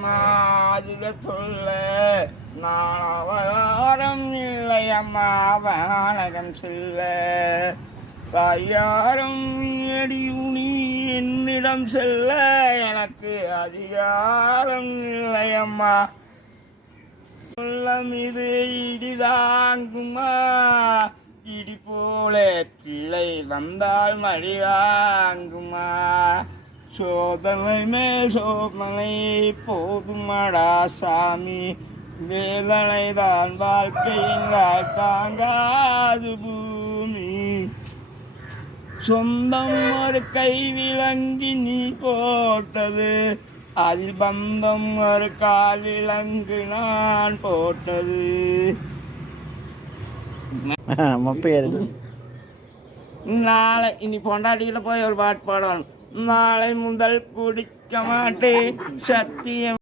இல்லையம்மா அதில் சொல்ல நான் அவகாரம் இல்லையம்மா வானகம் செல்ல தாயாரும் அடியுனி என்னிடம் செல்ல எனக்கு அதிகாரம் இல்லையம்மா உள்ளம் இது இடிதாங்குமா இடி போல பிள்ளை வந்தால் மழிதாங்குமா சோதனை மேல் சோதனை போதுமடா சாமி வேதனை தான் வாழ்க்கையினால் தாங்காது பூமி சொந்தம் ஒரு கை விலங்கி நீ போட்டது அதில் பந்தம் ஒரு கால் விலங்கு நான் போட்டது. நாளை இனி பொண்டாட்டிக்கிட்ட போய் ஒரு பாட்டு பாடணும். நாளை முதல் குடிக்க மாட்டேன் சத்தியம்.